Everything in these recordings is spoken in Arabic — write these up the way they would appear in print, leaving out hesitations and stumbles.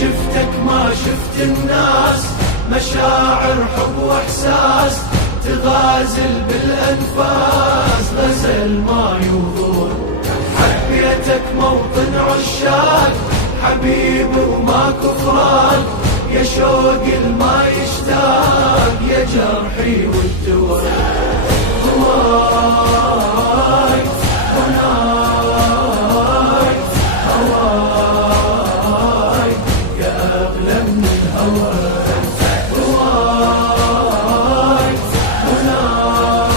شفتك ما شفت الناس، مشاعر حب واحساس تغازل بالانفاس، غزل ما يوضون. حبيتك موطن عشاق حبيبي وما كفران، يا شوق الما يشتاق يا جرحي والدواء. هواي هناي هواي يا أغلى من الهواي. هواي هناي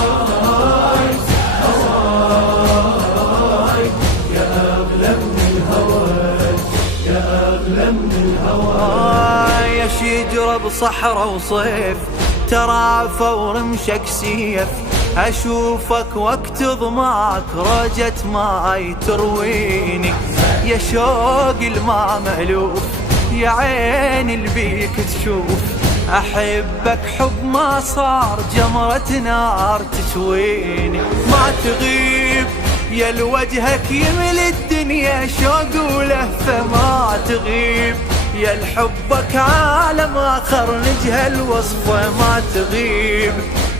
هواي يا أغلى من الهواي، يا أغلى من الهواي. يا شجرة بصحراء وصيف ترى فور رمشك سيف، أشوفك وقت ضماك رجت ماي ترويني، يا شوق الما مألوف يا عين البيك تشوف، أحبك حب ما صار جمرة نار تشويني. ما تغيب يا لوجهك يمل الدنيا شوق ولهفة، ما تغيب يا لحبك عالم آخر نجهل وصفه، ما تغيب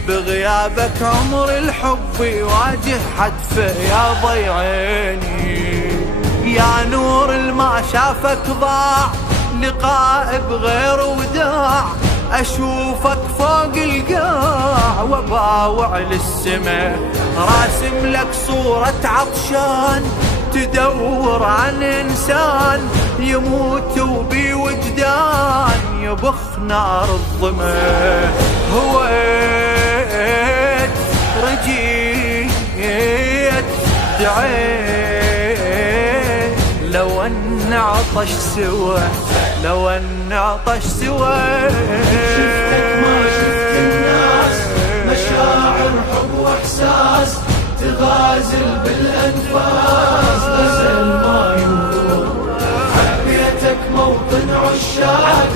بغيابك عمر الحب يواجه حتفه، يا ضي عيني يا نور الما شافك ضاع، لقاء بغير وداع، أشوفك فوق القاع وباوع للسماء، راسم لك صورة عطشان تدور عن إنسان يموت وبوجدان يبخ نار الظما. هويت رجيت دعيت لو أن عطش سوا، لو أن عطش سوا. شفتك ما شفت الناس، مشاعر حب واحساس تغازل بالانفاس، غزل ما يوضون. حبيتك موطن عشاق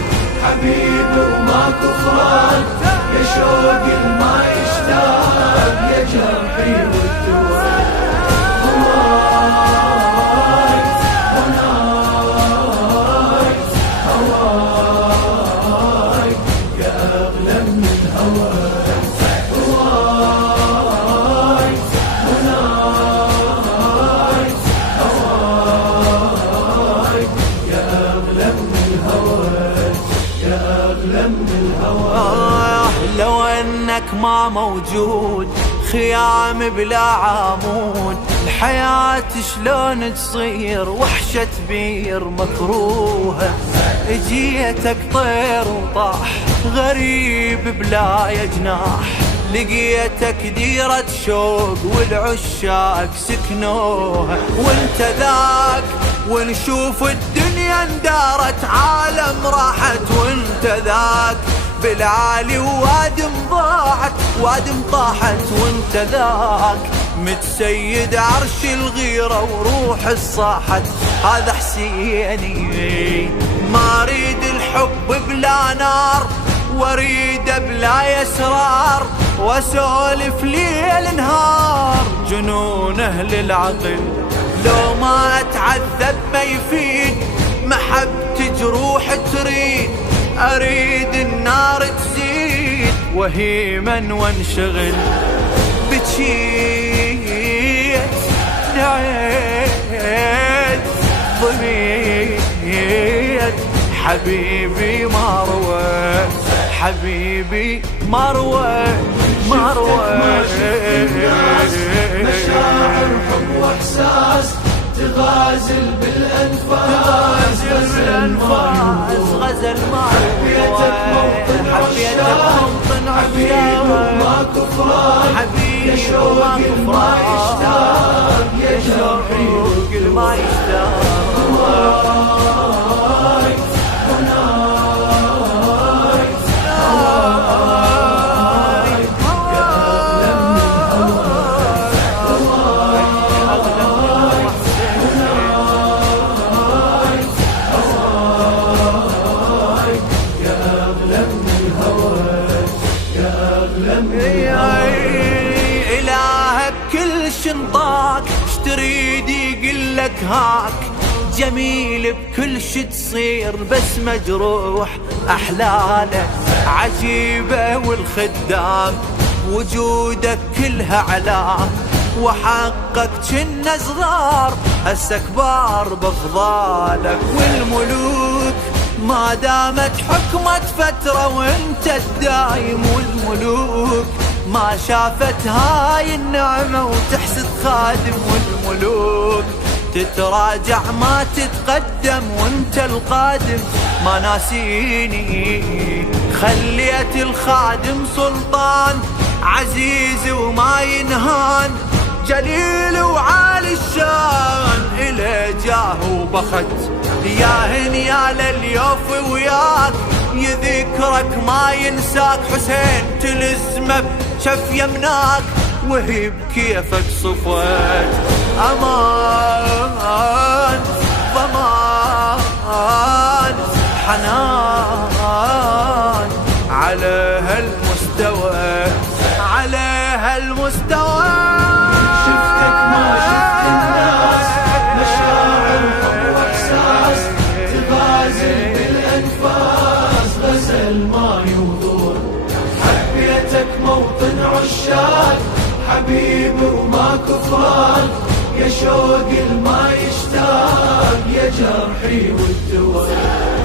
حبيبي وما كفران، يا شوق الما يشتاق يا جرحي والدواء. هواي هناي هواي يا أغلى من الهواي. هواي هناي هواي يا أغلى من الهواي، يا أغلى من الهواي. لو أنك ما موجود خيام بلا عمود، الحياة شلون تصير وحشة بير مكروهة، اجيتك طير وطاح غريب بلا جناح، لقيتك ديرة شوق والعشاق سكنوها، وانت ذاك ونشوف الدنيا اندارت عالم راحت، وانت ذاك بالعالي وادم ضاعت وادم طاحت، وانت ذاك متسيد عرش الغيرة وروح الصاحت. هذا حسيني ما اريد الحب بلا نار، واريد بلا يسرار، واسولف ليل نهار جنون اهل العقل، لو ما اتعذب ما يفيد، محبتي جروح تريد، اريد النار تزيد وهيما وانشغل، بكيت نعيت ضميت حبيبي مروى، حبيبي مروى مروى. مشاعر حب واحساس تغازل بالانفاس، غزل ما غزل ما حبيتك موطن عشاق حبيبي وما كفران، يا شوق الما يشتاق يا جرحي ما يشتاق. هواي هناي هواي يا أغلى من الهواي. هواي هناي هواي يا أغلى من الهواي، يا أغلى من الهواي. إلهك كل شنطاك اشتريد يقلك هاك، جميل بكل شي تصير بس مجروح أحلاله عجيبة والخدام وجودك كلها علام وحقك كنا صغار هسه كبار بفضالك والملوك ما دامت حكمت فترة وانت الدايم والملوك ما شافت هاي النعمة وتحسد خادم والملوك تتراجع ما تتقدم وانت القادم ما ناسيني خليت الخادم سلطان عزيز وما ينهان جليل وعالي الشان إلى جاه وبخت ياهن يا لليوف وياك يذكرك ما ينساك حسين تلزمه بشف يمناك وهي بكيفك صفت أمان ضمان حنان على هالمستوى على هالمستوى شفتك ما شفت الناس مشاعر حب واحساس تغازل بالانفاس غزل ما يوضور حبيتك موطن عشاق حبيبي وما كفران يا شوق الما يشتاق يا جرحي والدواء